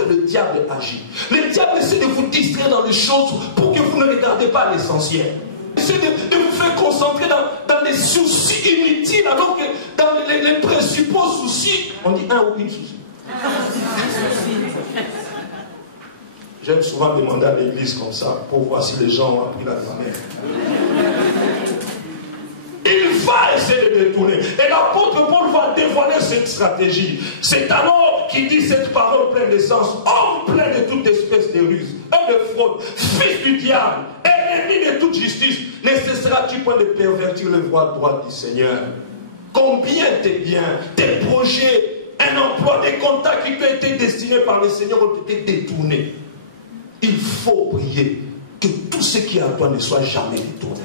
que le diable agit. Le diable essaie de vous distraire dans les choses pour que vous ne regardez pas l'essentiel. Il essaie de vous faire concentrer dans des soucis inutiles, alors que dans les principaux soucis, on dit un ou une souci. J'aime souvent demander à l'église comme ça, pour voir si les gens ont appris la grammaire. Il va essayer de détourner. Et l'apôtre Paul va dévoiler cette stratégie. C'est alors qu'il dit cette parole pleine de sens, homme plein de toute espèce de ruse, et de fraude, fils du diable, ennemi de toute justice, ne cessera-tu point de pervertir le droit du Seigneur? Combien tes biens, tes projets, un emploi, des contacts qui t'ont été destinés par le Seigneur ont été détournés? Il faut prier que tout ce qui est à toi ne soit jamais détourné.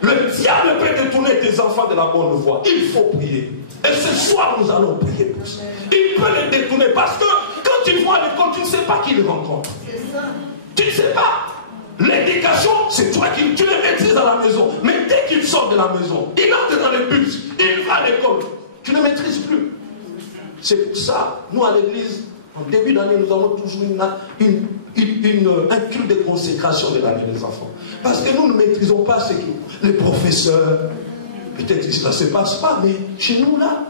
Le diable peut détourner tes enfants de la bonne voie. Il faut prier. Et ce soir, nous allons prier pour ça. Il peut les détourner parce que quand ils vont à l'école, tu ne sais pas qui les rencontre. Tu ne sais pas. L'éducation, c'est toi qui tu les maîtrises à la maison. Mais dès qu'il sort de la maison, il entre dans le bus, il va à l'école. Tu ne maîtrises plus. C'est pour ça, nous à l'église, en début d'année, nous avons toujours un culte de consécration de l'année des enfants. Parce que nous ne maîtrisons pas ce que les professeurs, peut-être que ça ne se passe pas, mais chez nous là,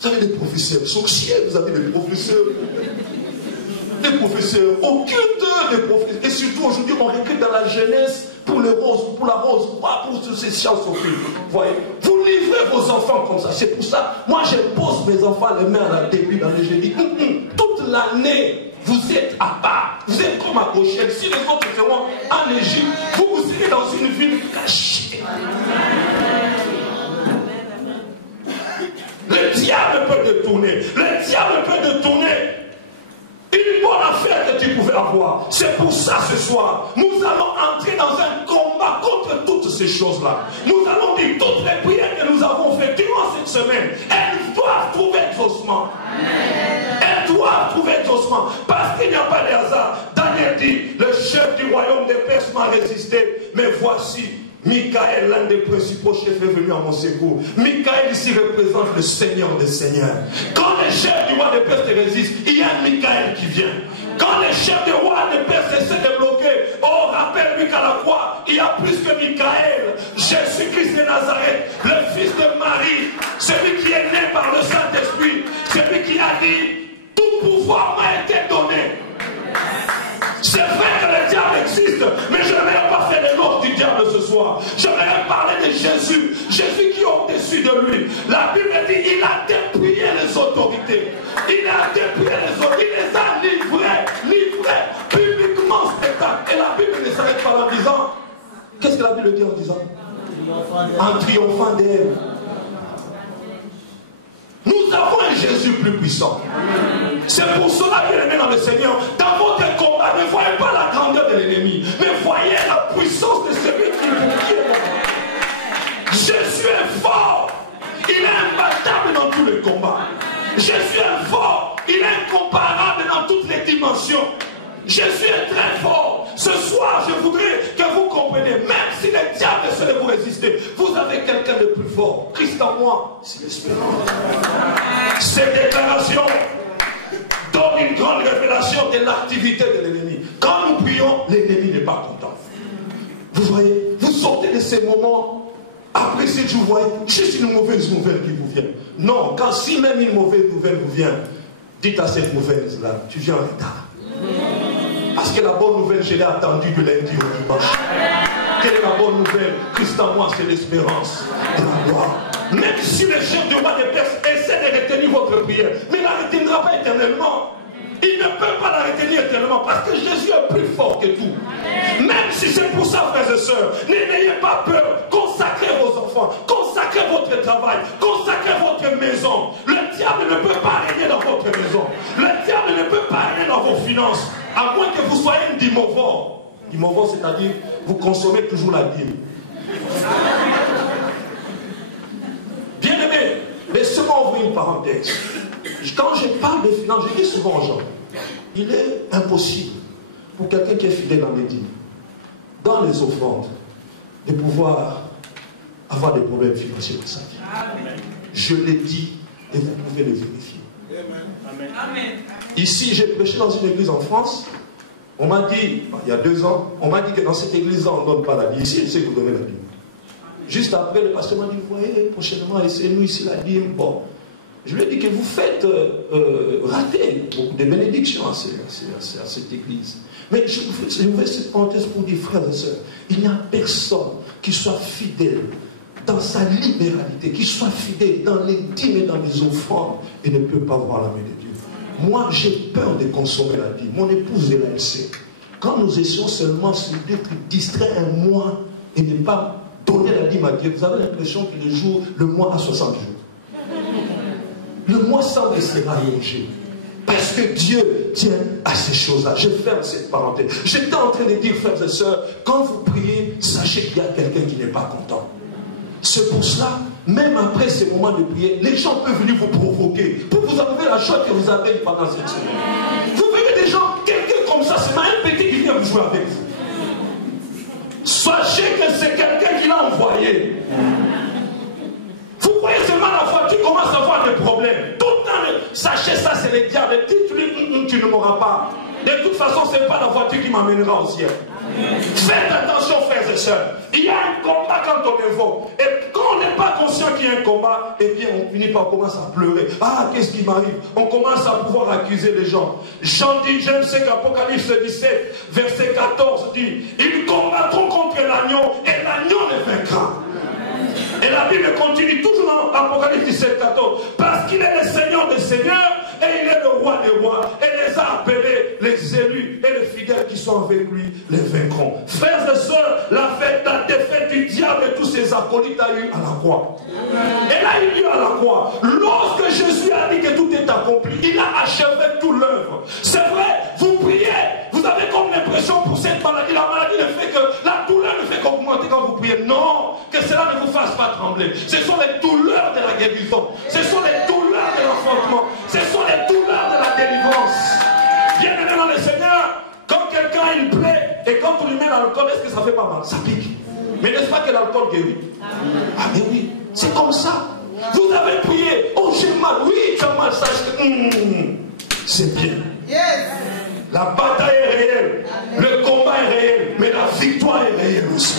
vous avez des professeurs sorciers, vous avez des professeurs occultes, des professeurs. Et surtout aujourd'hui, on recrute dans la jeunesse pour le rose, pour la rose, pour ces sciences occultes. Voyez, vous livrez vos enfants comme ça. C'est pour ça, moi je pose mes enfants les mains à la début dans le jeu. Je dis, toute l'année, vous êtes à part. Vous êtes comme à Goshen. Si les autres seront en Égypte, vous serez dans une ville cachée. Le diable peut détourner. Le diable peut détourner une bonne affaire que tu pouvais avoir. C'est pour ça ce soir, nous allons entrer dans un combat contre toutes ces choses-là. Nous allons dire toutes les prières que nous avons faites durant cette semaine, elles doivent trouver exaucement. Elles doivent trouver exaucement. Parce qu'il n'y a pas de hasard. Daniel dit, le chef du royaume des Perses m'a résisté, mais voici Michael, l'un des principaux chefs, est venu à mon secours. Michael ici représente le Seigneur des Seigneurs. Quand les chefs du roi des Perses te résistent, il y a un Michael qui vient. Quand les chefs du roi des Perses essaient de bloquer, oh, rappelle-lui qu'à la croix, il y a plus que Michael. Jésus-Christ de Nazareth, le fils de Marie, celui qui est né par le Saint-Esprit, celui qui a dit, tout pouvoir m'a été donné. C'est vrai que le diable existe, mais je ne vais pas faire l'éloge du diable ce soir. Je vais parler de Jésus, Jésus qui est au-dessus de lui. La Bible dit, il a dépouillé les autorités. Il a dépouillé les autorités, il les a livrés publiquement en spectacle. Et la Bible ne s'arrête pas en disant, qu'est-ce que la Bible dit en disant? En triomphant d'elle. Nous avons un Jésus plus puissant. C'est pour cela qu'il est dans le Seigneur. Dans votre combat, ne voyez pas la grandeur de l'ennemi, mais voyez la puissance de celui qui vous guide. Jésus est fort. Il est imbattable dans tous les combats. Jésus est fort. Il est incomparable dans toutes les dimensions. Jésus est très fort. Ce soir, je voudrais que vous compreniez, même si le diable essaie de vous résister, vous avez quelqu'un de plus fort. Christ en moi, c'est l'espérance. Cette déclaration donne une grande révélation de l'activité de l'ennemi. Quand nous prions, l'ennemi n'est pas content. Vous voyez, vous sortez de ces moments, après ces jours, vous voyez, juste une mauvaise nouvelle qui vous vient. Non, quand si même une mauvaise nouvelle vous vient, dites à cette mauvaise-là, tu viens en retard. Parce que la bonne nouvelle, je l'ai attendue du lundi au dimanche. Quelle est la bonne nouvelle? Christ en moi, c'est l'espérance de la gloire. Même si le chef du roi des Perses essaie de retenir votre prière, mais il ne la retiendra pas éternellement. Il ne peut pas la retenir éternellement parce que Jésus est plus fort que tout. Même si c'est pour ça, frères et sœurs, n'ayez pas peur. Consacrez vos enfants, consacrez votre travail, consacrez votre maison. Le diable ne peut pas régner dans votre maison. Le diable ne peut pas régner dans vos finances. À moins que vous soyez un dimorphore. Dimorphore, c'est-à-dire, vous consommez toujours la dîme. Bien aimé, laissez-moi ouvrir une parenthèse. Quand je parle de finances, je dis souvent aux gens, il est impossible pour quelqu'un qui est fidèle dans les dîmes, dans les offrandes, de pouvoir avoir des problèmes financiers dans sa vie. Je l'ai dit et vous pouvez les vérifier. Amen. Ici, j'ai prêché dans une église en France. On m'a dit, il y a 2 ans, on m'a dit que dans cette église-là, on ne donne pas la dîme. Ici, je sais que vous donnez la dîme. Juste après, le pasteur m'a dit, vous voyez, prochainement, essayez-nous ici la dîme. Bon, je lui ai dit que vous faites rater beaucoup de bénédictions à cette église. Mais je vous fais cette parenthèse pour dire, frères et sœurs, il n'y a personne qui soit fidèle dans sa libéralité, qui soit fidèle dans les dîmes et dans les offrandes et ne peut pas voir la main de Dieu. Moi, j'ai peur de consommer la dîme. Mon épouse est là, elle sait. Quand nous essayons seulement d'être distraits un mois et ne pas donner la dîme à Dieu, vous avez l'impression que le mois a 60 jours. Le mois semble se rallonger. Parce que Dieu tient à ces choses-là. Je ferme cette parenthèse. J'étais en train de dire, frères et sœurs, quand vous priez, sachez qu'il y a quelqu'un qui n'est pas content. C'est pour cela, même après ces moments de prière, les gens peuvent venir vous provoquer pour vous enlever la joie que vous avez pendant cette semaine. Vous verrez des gens, quelqu'un comme ça, c'est même un petit qui vient vous jouer avec vous. Sachez que c'est quelqu'un qui l'a envoyé. Vous voyez seulement la foi, tu commences à avoir des problèmes. Tout le temps, sachez ça, c'est le diable. Tu ne m'auras pas. De toute façon, ce n'est pas la voiture qui m'amènera au ciel. Faites attention, frères et sœurs. Il y a un combat quand on évoque. Et quand on n'est pas conscient qu'il y a un combat, eh bien, on finit par commencer à pleurer. Ah, qu'est-ce qui m'arrive? On commence à pouvoir accuser les gens. Jean dit, je ne sais qu'Apocalypse 17, verset 14 dit, ils combattront contre l'agneau et l'agneau les vaincra. Et la Bible continue toujours dans Apocalypse 17, 14. Parce qu'il est le Seigneur des seigneurs et il est le roi des rois. Et les a appelés, les élus et les fidèles qui sont avec lui, les vaincront. Frères et sœurs, la défaite du diable et tous ses acolytes a eu à la croix. Elle a eu lieu à la croix. Lorsque Jésus a dit que tout est accompli, il a achevé toute l'œuvre. C'est vrai, vous priez, vous avez comme l'impression pour cette maladie, la maladie ne fait que, la douleur ne fait qu'augmenter quand vous priez. Non, que cela ne vous fasse pas trembler. Ce sont les douleurs de la guérison. Ce sont les douleurs de l'enfantement. Ce sont les douleurs de la délivrance. Bien-aimé dans le Seigneur, quand quelqu'un a une plaie et quand on lui met l'alcool, est-ce que ça fait pas mal? Ça pique. Mais n'est-ce pas que l'alcool guérit? Ah mais oui, c'est comme ça. Vous avez prié, oh j'ai mal, oui tu as mal, sache que c'est bien. La bataille est réelle, le combat est réel, mais la victoire est réelle aussi.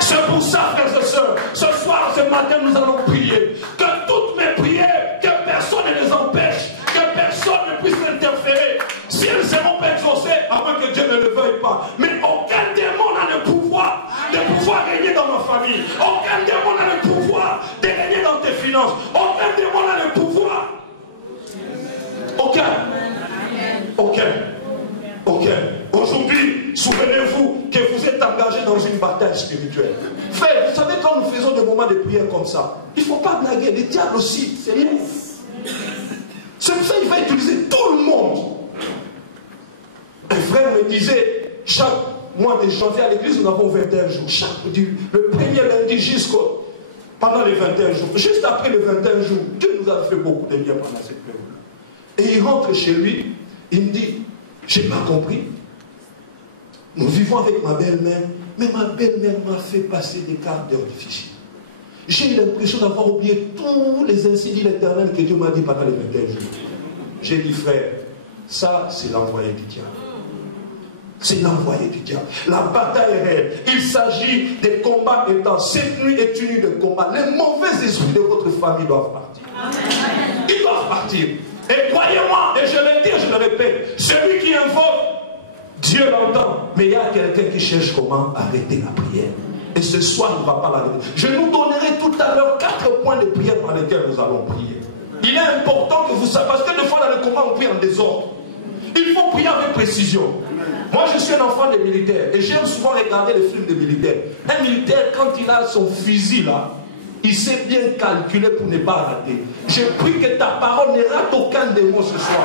C'est pour ça, frères et sœurs, ce soir, ce matin, nous allons prier. Que toutes mes prières, que personne ne les empêche, que personne ne puisse interférer. Si elles ne seront pas exaucées, à moins que Dieu ne le veuille pas. Mais aucun démon n'a le pouvoir de pouvoir régner dans ma famille. Aucun démon n'a le pouvoir de régner dans tes finances. Aucun démon n'a le pouvoir. Aucun. Aujourd'hui, souvenez-vous que vous êtes engagé dans une bataille spirituelle. Frère, vous savez, quand nous faisons des moments de prière comme ça, il ne faut pas blaguer. Les diables aussi, c'est bien. C'est pour ça qu'il va utiliser tout le monde. Un frère me disait, chaque mois de janvier à l'église, nous avons 21 jours. Le premier lundi jusqu'au pendant les 21 jours. Juste après les 21 jours, Dieu nous a fait beaucoup de bien pendant cette période. Et il rentre chez lui, il me dit, j'ai pas compris. Nous vivons avec ma belle-mère, mais ma belle-mère m'a fait passer des quarts d'heure difficiles. J'ai eu l'impression d'avoir oublié tous les incidents de l'Éternel que Dieu m'a dit pendant les 21 jours. J'ai dit, frère, ça c'est l'envoyé du diable. C'est l'envoyé du diable. La bataille est réelle. Il s'agit des combats intenses. Cette nuit est une nuit de combat. Les mauvais esprits de votre famille doivent partir. Ils doivent partir. Et croyez-moi, et je le dis, je le répète, celui qui invoque, Dieu l'entend. Mais il y a quelqu'un qui cherche comment arrêter la prière. Et ce soir, il ne va pas l'arrêter. Je nous donnerai tout à l'heure 4 points de prière par lesquels nous allons prier. Il est important que vous sachiez, parce que des fois dans le combat, on prie en désordre. Il faut prier avec précision. Moi, je suis un enfant des militaires et j'aime souvent regarder les films des militaires. Un militaire, quand il a son fusil là, il sait bien calculer pour ne pas rater. Je prie que ta parole ne rate aucun démon ce soir.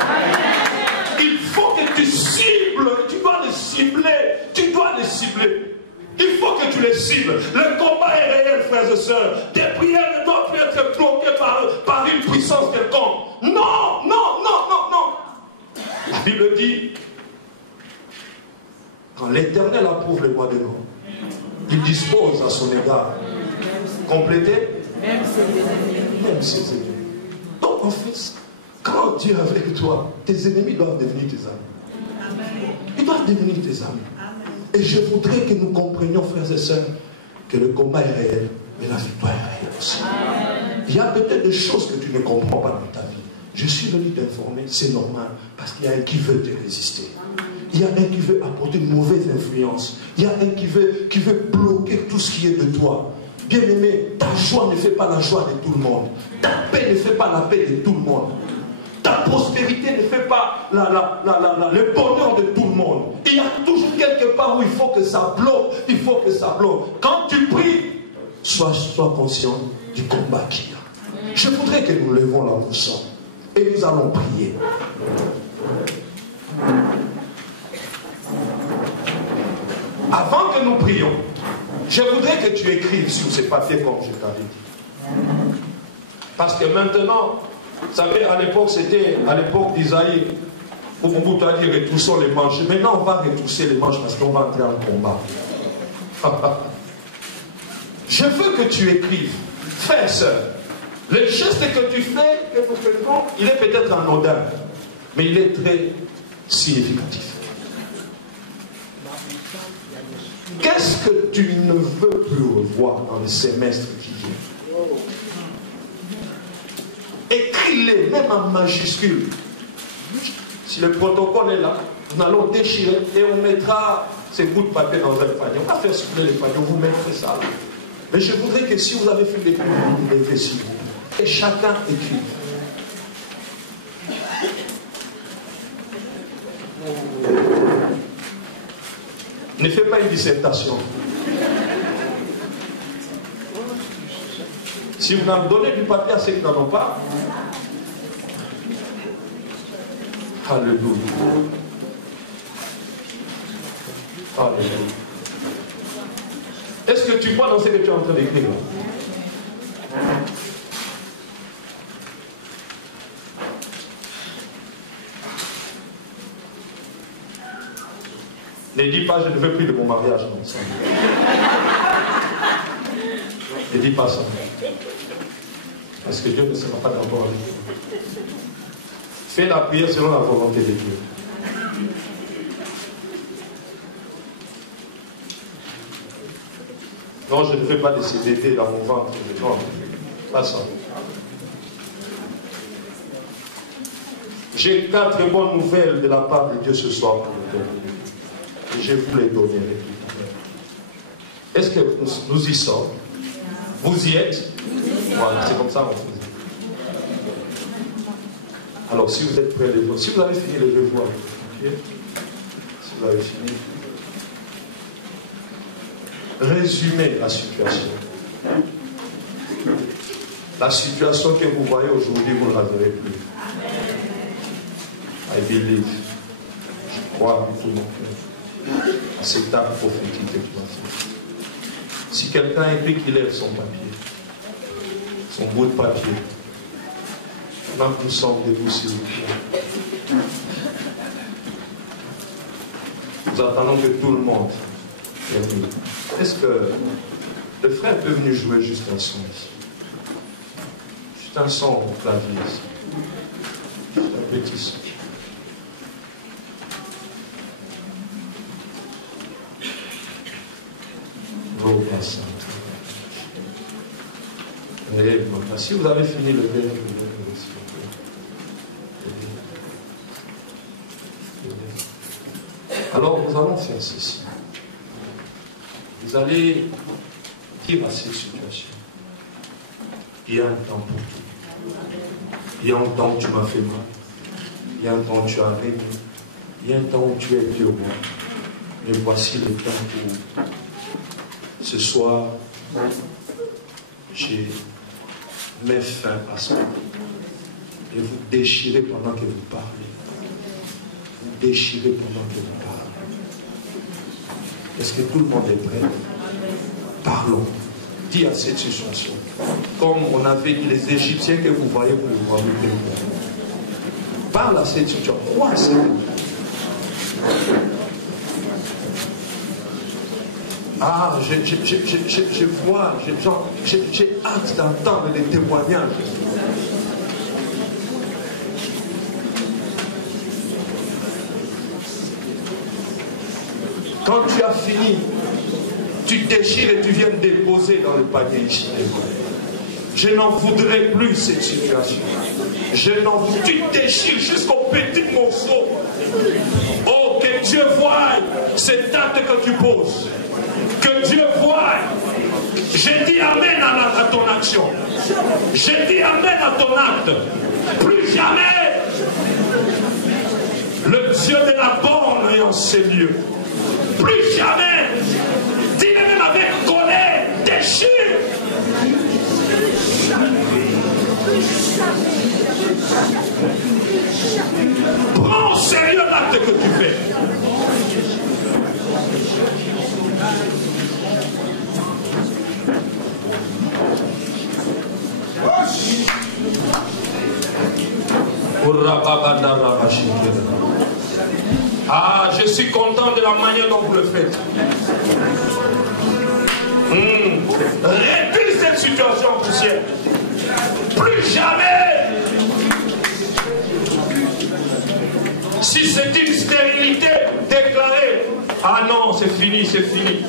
Il faut que tu cibles, tu dois les cibler, tu dois les cibler. Il faut que tu les cibles. Le combat est réel, frères et sœurs. Tes prières ne doivent plus être bloquées par une puissance quelconque. Non, non, non, non, non. La Bible dit, quand l'Éternel approuve les voies de l'homme, il dispose à son égard. Compléter même ses ennemis. Donc en fait, Quand Dieu est avec toi, tes ennemis doivent devenir tes amis. Ils doivent devenir tes amis. Et je voudrais que nous comprenions, frères et sœurs, que le combat est réel, mais la victoire est réelle aussi. Il y a peut-être des choses que tu ne comprends pas dans ta vie. Je suis venu t'informer, c'est normal, parce qu'il y a un qui veut te résister. Il y a un qui veut apporter une mauvaise influence. Il y a un qui veut bloquer tout ce qui est de toi. Bien-aimé, ta joie ne fait pas la joie de tout le monde. Ta paix ne fait pas la paix de tout le monde. Ta prospérité ne fait pas le bonheur de tout le monde. Il y a toujours quelque part où il faut que ça bloque. Il faut que ça bloque. Quand tu pries, sois conscient du combat qu'il y a. Je voudrais que nous levons la boussole et nous allons prier. Avant que nous prions, je voudrais que tu écrives sur ces papiers comme je t'avais dit. Parce que maintenant, vous savez, à l'époque, c'était à l'époque d'Isaïe, où Mobutu a dit retroussons les manches. Maintenant, on va retrousser les manches parce qu'on va entrer en combat. Je veux que tu écrives, frère et sœur, le geste que tu fais, que nous faisons, il est peut-être anodin, mais il est très significatif. Qu'est-ce que tu ne veux plus revoir dans le semestre qui vient? Écris-les, même en majuscule. Si le protocole est là, nous allons déchirer et on mettra ces bouts de papier dans un panier. On va faire souffler les paniers, vous mettrez ça. Mais je voudrais que si vous avez fait des cours, vous levez s'il vous plaît. Et chacun écrit. Ne fais pas une dissertation. Si vous en donnez du papier à ceux qui n'en ont pas, alléluia. Alléluia. Est-ce que tu crois dans ce que tu es en train d'écrire? Ne dis pas, je ne veux plus de mon mariage. Non, ça. Ne dis pas ça. Parce que Dieu ne sera pas d'accord avec toi. Fais la prière selon la volonté de Dieu. Non, je ne fais pas de CDT dans mon ventre. Non, pas ça. J'ai 4 bonnes nouvelles de la part de Dieu ce soir pour vous donner. Et je vous les donnerai. Est-ce que nous y sommes? Vous y êtes? Voilà, c'est comme ça qu'on faisait. Alors, si vous êtes prêts, si vous avez fini, levez-vous. Okay? Si vous avez fini. Résumez la situation. La situation que vous voyez aujourd'hui, vous ne la verrez plus. I believe. Je crois en tout mon cœur. C'est un prophétique que tu vas faire. Si quelqu'un écrit qu'il lève son papier, son bout de papier, pendant que nous sommes debout sur le pied, nous attendons que tout le monde est venu. Est-ce que le frère peut venir jouer juste un son ici? Juste un son au clavier ici. Juste un petit son. Si vous avez fini le verre, alors nous allons faire ceci. Vous allez dire à cette situation, il y a un temps pour tout. Il y a un temps où tu m'as fait mal. Il y a un temps où tu as régné. Il y a un temps où tu es Dieu. Mais voici le temps où ce soir, j'ai mis fin à ça. Et vous déchirez pendant que vous parlez. Vous déchirez pendant que vous parlez. Est-ce que tout le monde est prêt? Parlons. Dis à cette situation. Comme on avait dit, les Égyptiens que vous voyez, vous le voyez. Parle à cette situation. Crois à ça. Ah, je vois, j'ai hâte d'entendre les témoignages. Quand tu as fini, tu déchires et tu viens déposer dans le panier ici. Je n'en voudrais plus cette situation. Tu déchires jusqu'au petit morceau. Oh, que Dieu voie cet acte que tu poses. Que Dieu voie. Je dis Amen à ton action. Je dis Amen à ton acte. Plus jamais le Dieu de la borne est en ces lieux. Plus jamais. Dis même avec colère, déchire. Prends au sérieux l'acte que tu fais. Ah, je suis content de la manière dont vous le faites. Réduis cette situation poussière. Plus jamais. Si c'est une stérilité déclarée, ah non, c'est fini, c'est fini.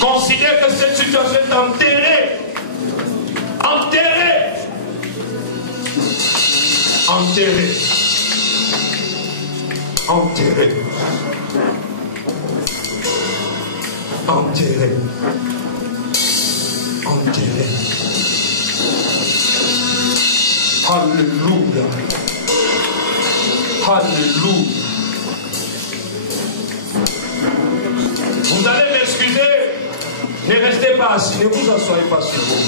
Considère que cette situation est enterrée. Enterrée. Enterrée. Enterrée. Enterré. Enterré. Alléluia. Alléluia. Vous allez m'excuser. Ne restez pas assis. Ne vous assoyez pas sur vous.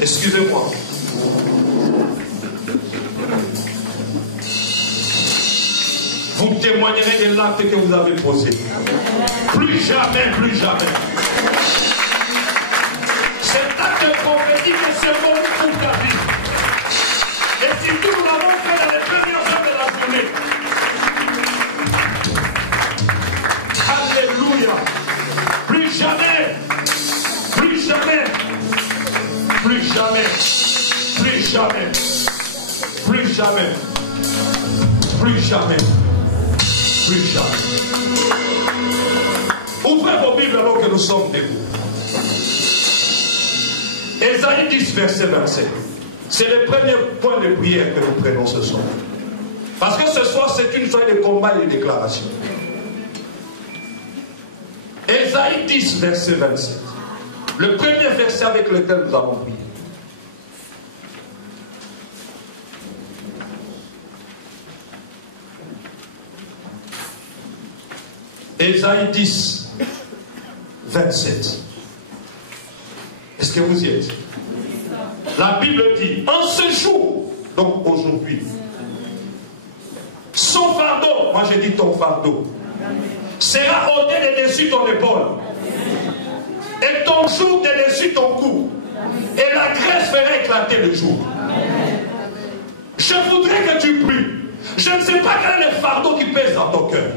Excusez-moi. Vous témoignerez de l'acte que vous avez posé. Plus jamais, plus jamais. Cet acte prophétique est symbolique pour ta vie. Et surtout, nous l'avons fait dans les premières heures de la journée. Alléluia. Plus jamais. Plus jamais. Plus jamais. Plus jamais. Plus jamais. Plus jamais. Plus jamais. Ouvrez vos Bibles alors que nous sommes debout. Ésaïe 10, verset 27. C'est le premier point de prière que nous prenons ce soir. Parce que ce soir, c'est une soirée de combat et de déclaration. Ésaïe 10, verset 27. Le premier verset avec lequel nous avons prié. Ésaïe 10, 27. Est-ce que vous y êtes? La Bible dit, en ce jour, donc aujourd'hui, son fardeau, moi je dis ton fardeau, sera ôté de dessus ton épaule, et ton joug de dessus ton cou, et la graisse fera éclater le jour. Je voudrais que tu pries. Je ne sais pas quel est le fardeau qui pèse dans ton cœur.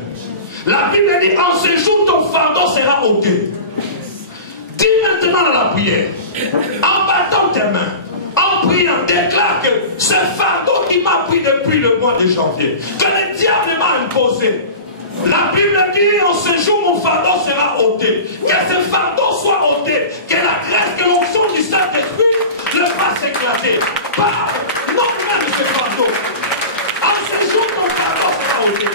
La Bible dit, en ce jour, ton fardeau sera ôté. Dis maintenant dans la prière, en battant tes mains, en priant, déclare que ce fardeau qui m'a pris depuis le mois de janvier, que le diable m'a imposé, la Bible dit, en ce jour, mon fardeau sera ôté. Que ce fardeau soit ôté, que la graisse, que l'onction du Saint-Esprit le fasse éclater. Par non même ce fardeau. En ce jour, ton fardeau sera ôté.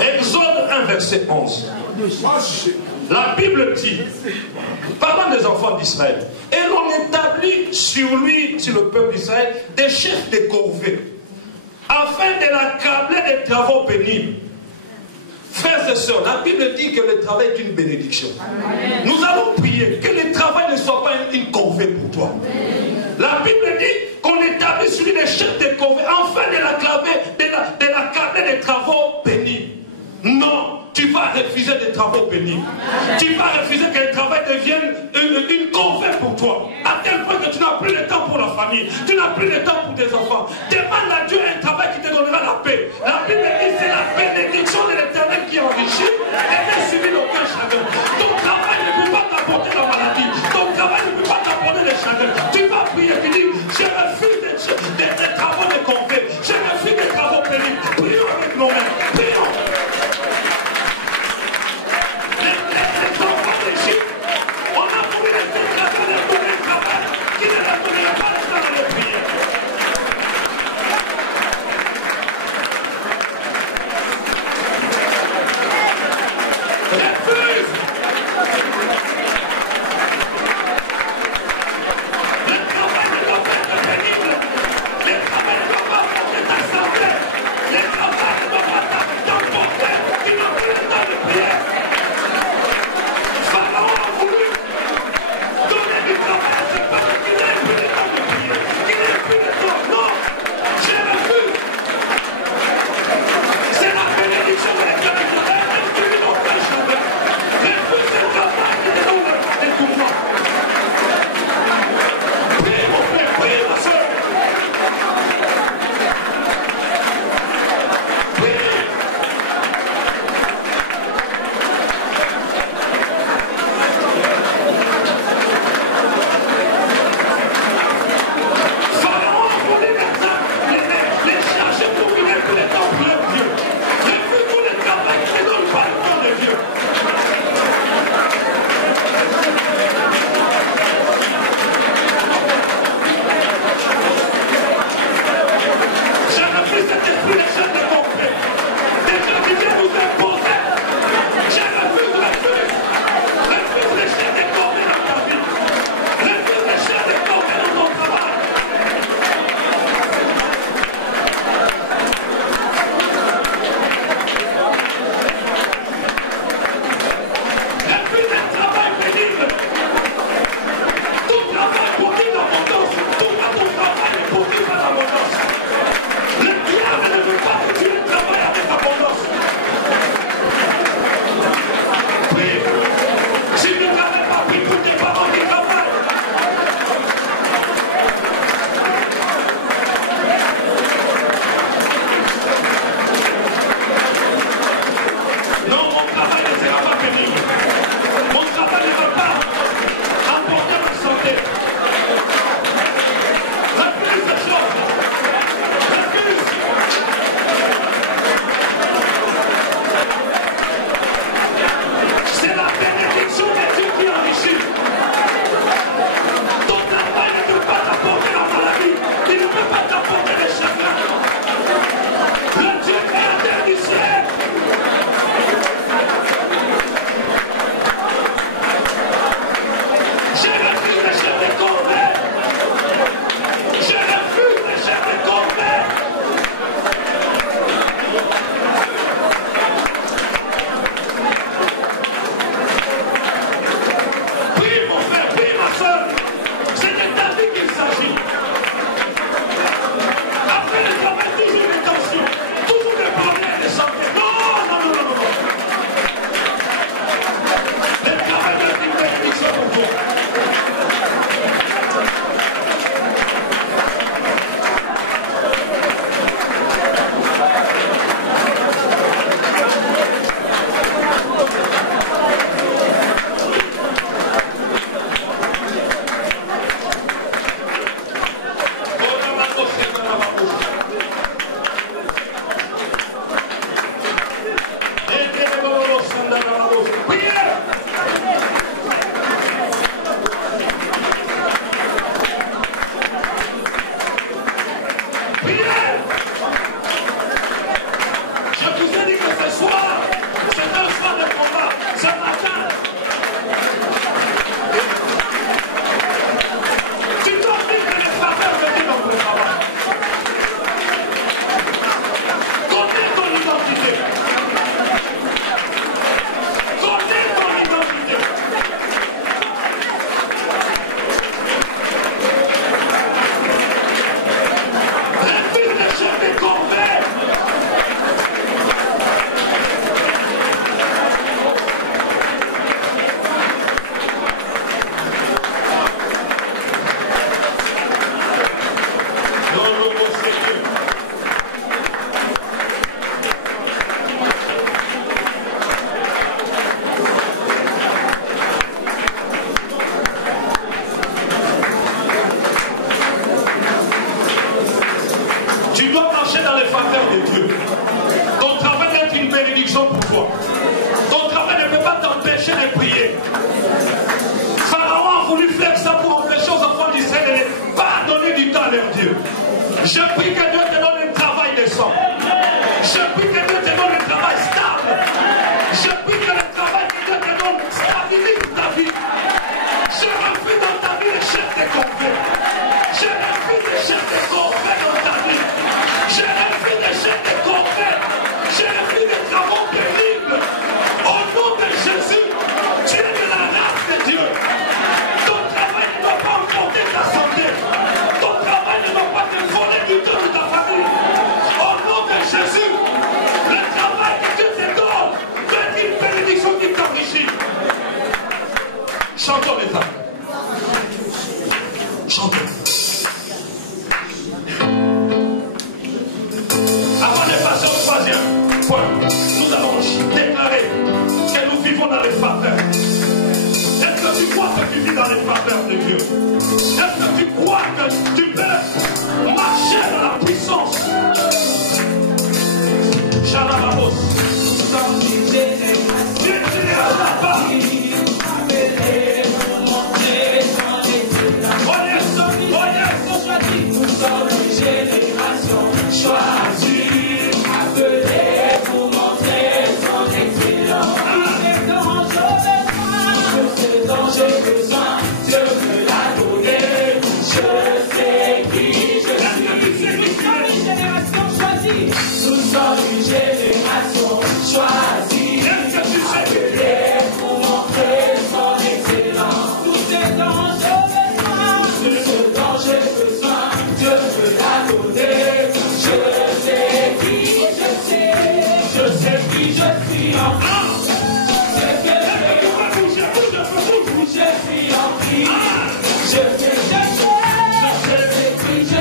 Exode 1, verset 11. La Bible dit, parlant des enfants d'Israël, et l'on établit sur lui, sur le peuple d'Israël, des chefs de corvée, afin de l'accabler des travaux pénibles. Frères et sœurs, la Bible dit que le travail est une bénédiction. Amen. Nous allons prier que le travail ne soit pas une corvée pour toi. Amen. La Bible dit qu'on établit sur lui des chefs de corvée afin de l'accabler des travaux pénibles. Non, tu vas refuser des travaux pénibles. Tu vas refuser que le travail devienne une corvée pour toi. À tel point que tu n'as plus le temps pour la famille. Tu n'as plus le temps pour tes enfants. Demande à Dieu un travail qui te donnera la paix. La Bible dit c'est la bénédiction de l'Éternel qui enrichit et ne subit aucun chagrin. Ton travail ne peut pas t'apporter la maladie. Ton travail ne peut pas t'apporter le chagrin. Tu vas prier et dire je refuse des travaux de corvée. Je refuse des travaux pénibles. Prions avec nos mains. Prions. Les enfants d'Égypte, on a voulu les écraser de tous les travail qui ne leur donnerait pas le temps de prier. empêcher de prier. Pharaon a voulu faire ça pour empêcher aux enfants d'Israël de ne pas donner du temps à leur Dieu. Je prie que Dieu te donne un travail décent. Je prie que Dieu te donne un travail stable. Je prie que le travail que Dieu te donne stabilise ta vie. Je refuse dans ta vie les chefs de conflits. Je refuse les chefs de conflits dans ta vie. Je refuse les chefs de conflits. Je refuse les travaux pénibles. Au nom de Jésus, tu es de la race de Dieu. Ton travail ne doit pas emporter ta santé. Ton travail ne doit pas te voler du temps de ta famille. Au nom de Jésus, le travail que Dieu te donne doit être une bénédiction qui t'enrichit. Chantons les âmes. Chantons. Avant de passer au troisième point, nous allons déclarer que nous vivons dans les faveurs. Est-ce que tu crois que tu vis dans les faveurs de Dieu? Est-ce que tu crois que tu peux marcher dans la puissance? Chalababos. Dieu ne reste pas. Choisi, appelé pour montrer son excellence. Ce dont j'ai besoin, Dieu me l'a donné. Je sais qui je suis. Nous sommes une génération choisie. Appelé pour montrer son excellence. Tout ce dont j'ai besoin, Dieu me l'a donné. Je sais qui je suis en Christ. Je suis en Christ. Je sais qui je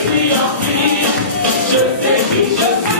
suis en Christ. Je sais qui je suis.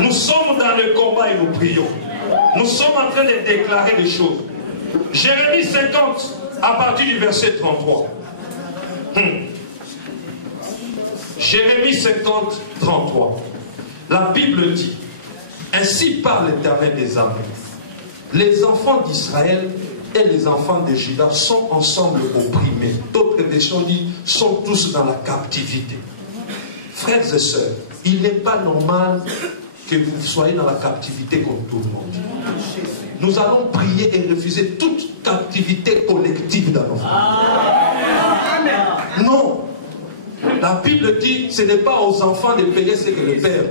Nous sommes dans le combat et nous prions. Nous sommes en train de déclarer des choses. Jérémie 50, à partir du verset 33. Jérémie 50, 33. La Bible dit: ainsi parle l'Éternel des armées. Les enfants d'Israël et les enfants de Juda sont ensemble opprimés. D'autres versions disent sont tous dans la captivité. Frères et sœurs, il n'est pas normal que vous soyez dans la captivité comme tout le monde. Nous allons prier et refuser toute captivité collective dans nos vies. Non. La Bible dit ce n'est pas aux enfants de payer ce que le Père.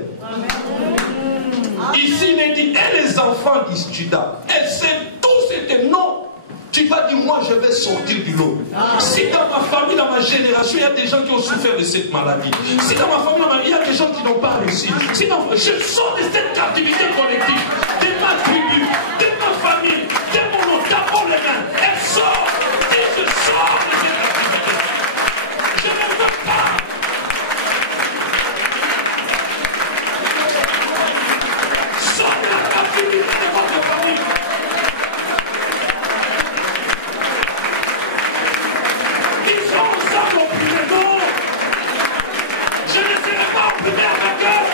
Ici, il est dit, et les enfants de Juda, elles savent tous étaient non. Tu vas dire, moi je vais sortir du lot. Si dans ma famille, dans ma génération, il y a des gens qui ont souffert de cette maladie. Si dans ma famille, il y a des gens qui n'ont pas réussi. Sinon, je sors de cette captivité collective, de ma tribu, de ma famille, de mon nom, d'abord les mains. Elle sort. Et je sors de cette captivité. Je ne veux pas. Sors de la captivité de votre famille. Je ne serai pas opprimé avec eux.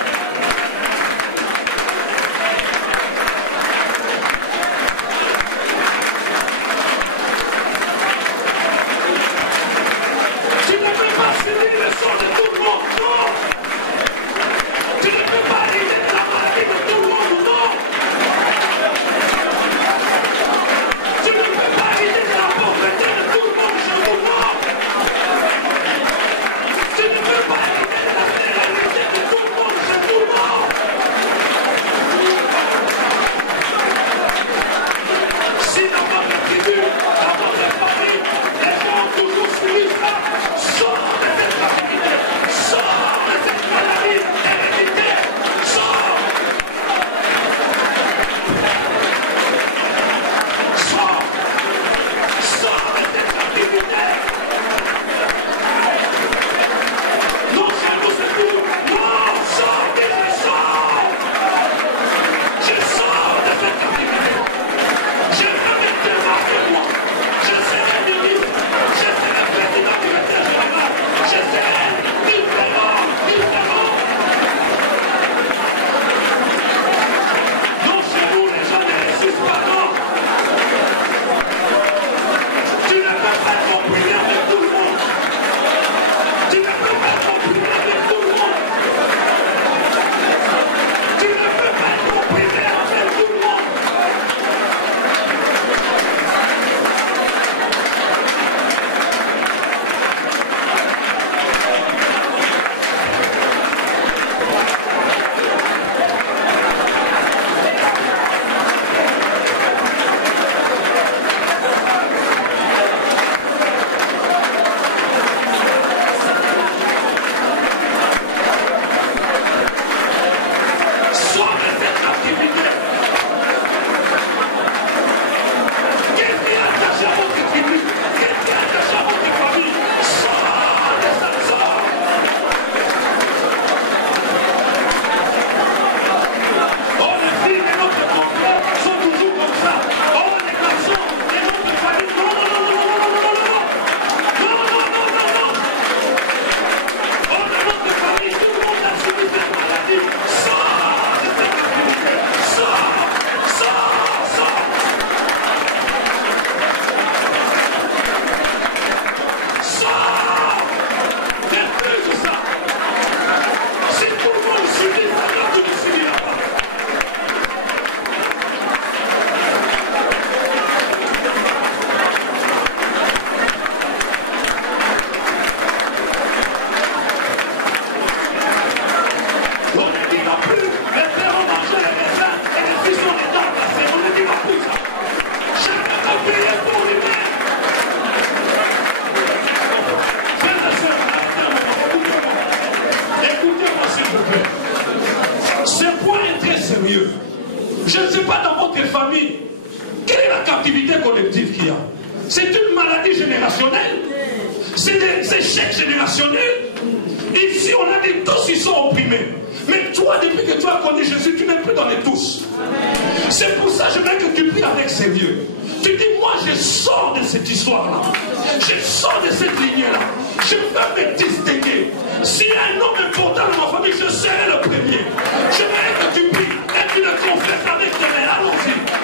Tu ne peux pas subir le sort de tout le monde, non. Tu ne peux pas hériter de la maladie de tout le monde, non. Tu ne peux pas hériter de la pauvreté de tout le monde chez vous, non. Tu ne peux pas hériter de la réalité de tout le monde chez tout le monde. Si dans votre tribu, dans votre famille, les gens ont toujours suivi ça, sors de cette captivité, sors de cette maladie héréditaire, sors. Sors. Sors de cette captivité. Non, chez nous c'est tout. Non, sors, je sors. Je sors de cette captivité. Je vais me démarquer moi. Je serai ministre. Je serai président du directeur général. Je serai différent. Non, chez nous les gens ne réussissent pas, non. Tu ne peux pas être opprimé avec tout le monde. Tu ne peux pas être opprimé avec tout le monde. Tu ne peux pas être opprimé avec tout le monde. Sors de cette captivité. Qu'est-ce qui est attaché à votre tribu? Qu'est-ce qui est attaché à votre famille? Sors de ça, sors. Oh, les filles de notre confrère sont toujours comme ça. Oh, les garçons de notre famille. Non, non, non, non, non, non, non, non, non. Non, non, non, non, non. Oh, de notre famille, tout le monde a subi cette maladie. Sors de cette captivité. Sors, sors, sors. Sors. Refuse ça. Si tout le monde subit ça, là, tu ne subiras pas. On ne dira plus, les pères ont mangé les raisins et les fils ont les dents cassées. On ne dira plus ça. Je ne vais pas prier pour lui-même. Frères et sœurs, écoutez-moi s'il vous plaît. Ce point est très sérieux. Je ne sais pas dans votre famille, quelle est la captivité collective qu'il y a. C'est une maladie générationnelle. C'est des échecs générationnels. Ici, on a dit tous ils sont opprimés. Mais toi, depuis que tu as connu Jésus, tu n'es plus dans les touches. C'est pour ça que je veux que tu pries avec sérieux. Tu dis, moi je sors de cette histoire-là. Je sors de cette lignée-là. Je veux me distinguer. S'il y a un homme important dans ma famille, je serai le premier. Je veux que tu pries et tu le confesses avec tes mains. Allons-y.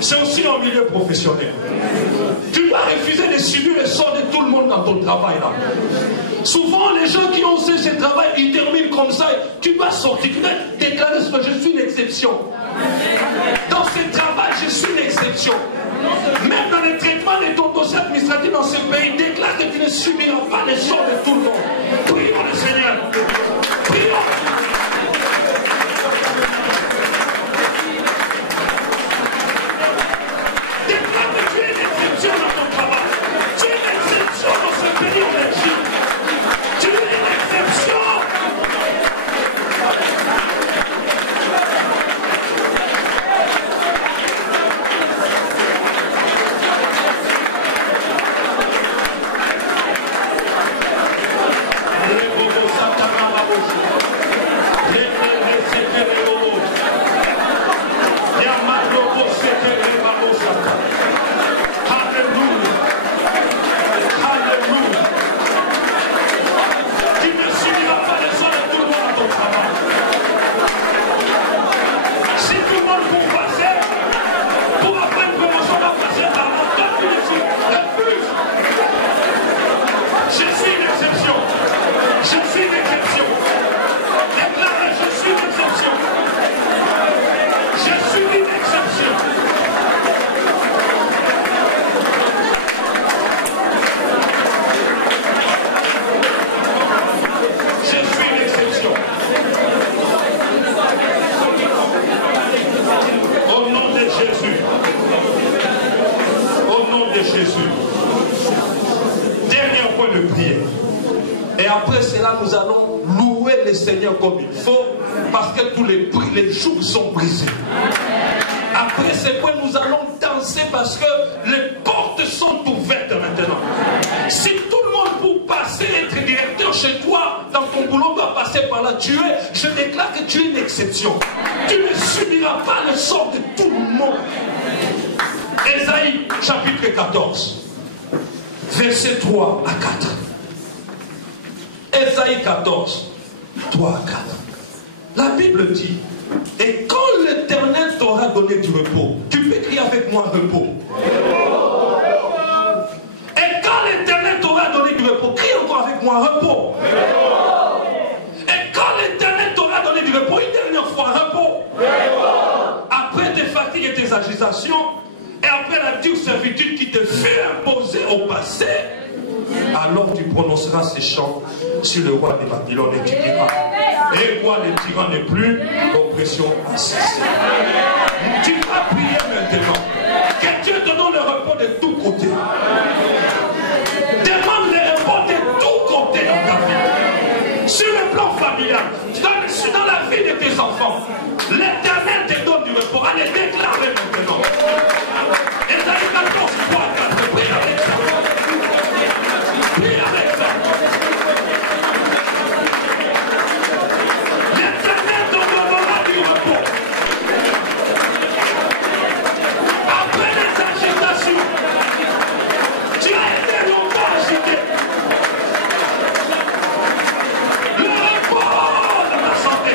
C'est aussi dans le milieu professionnel. Tu dois refuser de subir le sort de tout le monde dans ton travail là. Souvent les gens qui ont fait ce travail, ils terminent comme ça. Tu dois sortir, tu dois déclarer que je suis une exception. Dans ce travail, je suis une exception. Même dans le traitement de ton dossier administratif dans ce pays, déclare que tu ne subiras pas le sort de tout le monde. Prions le Seigneur. Prions. Santa après cela, nous allons louer le Seigneur comme il faut, parce que tous les jougs sont brisés. Après ce point, nous allons danser parce que les portes sont ouvertes maintenant. Si tout le monde pour passer, être directeur chez toi, dans ton boulot, doit passer par là, je déclare que tu es une exception. Tu ne subiras pas le sort de tout le monde. Ésaïe chapitre 14, versets 3 à 4. Ésaïe 14, 3 à 4. La Bible dit, et quand l'Éternel t'aura donné du repos, tu peux crier avec moi repos. Et quand l'Éternel t'aura donné du repos, crie encore avec moi repos. Et quand l'Éternel t'aura donné du repos, une dernière fois repos. Après tes fatigues et tes agitations, et après la dure servitude qui te fut imposée au passé, alors tu prononceras ces chants sur le roi de Babylone et tu diras, et quoi le tyran n'est plus, l'oppression a cessé. Tu vas prier maintenant. Que Dieu te donne le repos de tous côtés. Demande le repos de tous côtés dans ta vie. Sur le plan familial, dans la vie de tes enfants. L'Éternel te donne du repos. Allez, déclarez maintenant. Ésaïe 14, 3, 4. Prie avec ça. Prie avec ça. L'Éternel te donnera du repos. Après les agitations, tu as été longtemps agité. Le repos de ta santé.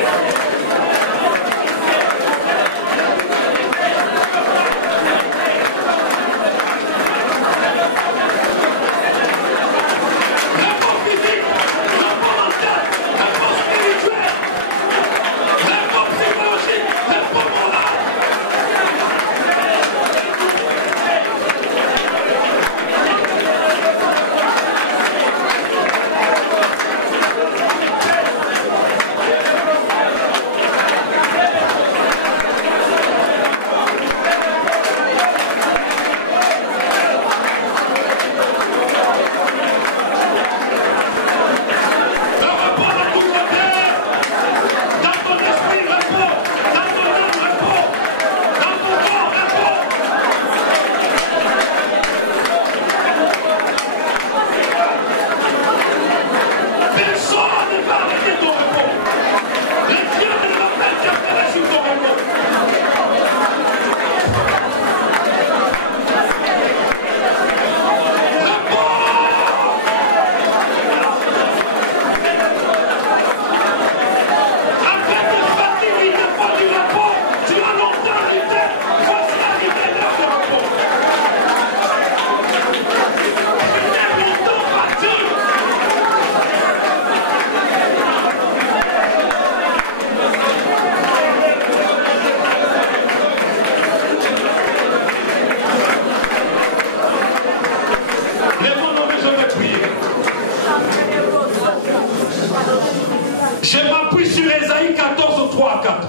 Je m'appuie sur Ésaïe 14, 3 à 4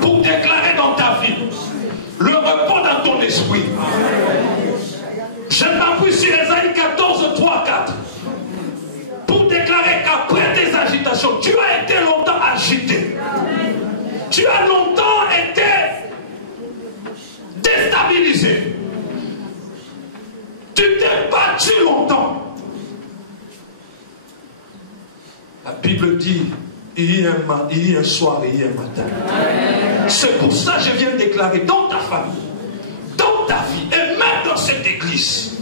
pour déclarer dans ta vie le repos dans ton esprit. Je m'appuie sur Ésaïe 14, 3 à 4 pour déclarer qu'après tes agitations, tu as été longtemps agité. Tu as longtemps été déstabilisé. Tu t'es battu longtemps. La Bible dit, il y a un soir et il y a un matin. C'est pour ça que je viens déclarer dans ta famille, dans ta vie et même dans cette église,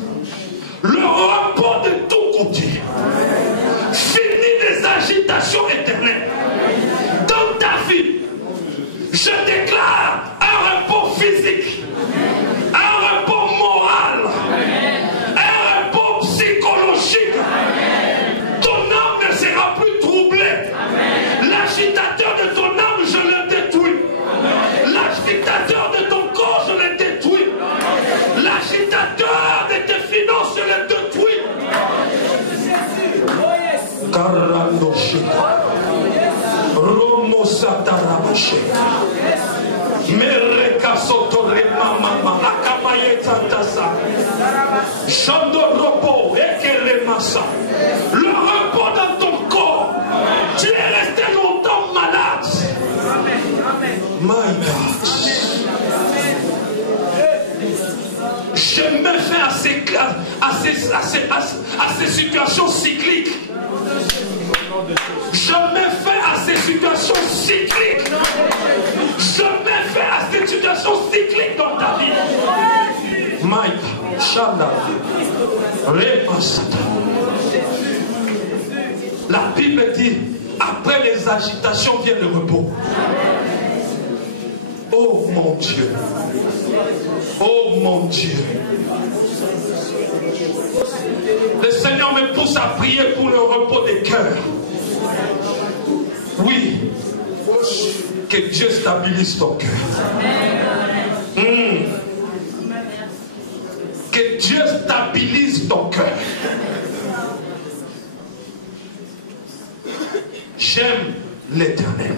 le repos de tous côtés. Fini des agitations éternelles. Dans ta vie, je déclare un repos physique, un repos moral, un repos psychologique. Ton âme ne sera plus troublée. L'agitateur de ton âme, je le détruis. L'agitateur de ton corps, je le détruis. L'agitateur de tes finances, je le détruis. Romo Satarabache. Mereka Sotore Mama Akabayeta Tasa. Chando Ropo Ekele Massa. Le repos dans ton My God. Je mets fin à ces situations cycliques. Je mets fin à ces situations cycliques. Je mets fin à ces situations cycliques dans ta vie. My God. Shala. Remasata. La Bible dit, après les agitations vient le repos. Oh mon Dieu. Oh mon Dieu. Le Seigneur me pousse à prier pour le repos des cœurs. Oui. Que Dieu stabilise ton cœur. Que Dieu stabilise ton cœur. J'aime l'Éternel.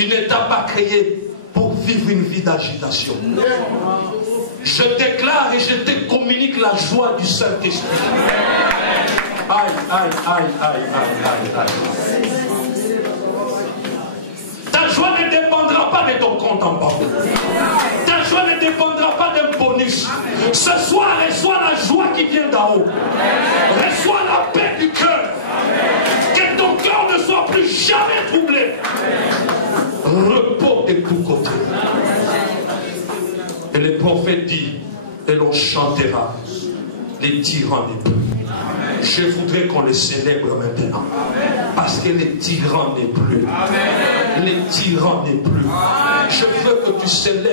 Il ne t'a pas créé pour vivre une vie d'agitation. Je déclare et je te communique la joie du Saint-Esprit. Aïe, aïe, aïe, aïe, aïe, aïe, aïe. Ta joie ne dépendra pas de ton compte en banque. Ta joie ne dépendra pas d'un bonus. Ce soir, reçois la joie qui vient d'en haut. Reçois la paix du cœur. Que ton cœur ne soit plus jamais troublé. Repos de tous côtés. Et le prophète dit, et l'on chantera, les tyrans n'est plus. Je voudrais qu'on les célèbre maintenant. Parce que les tyrans n'est plus. Les tyrans n'est plus. Je veux que tu célèbres.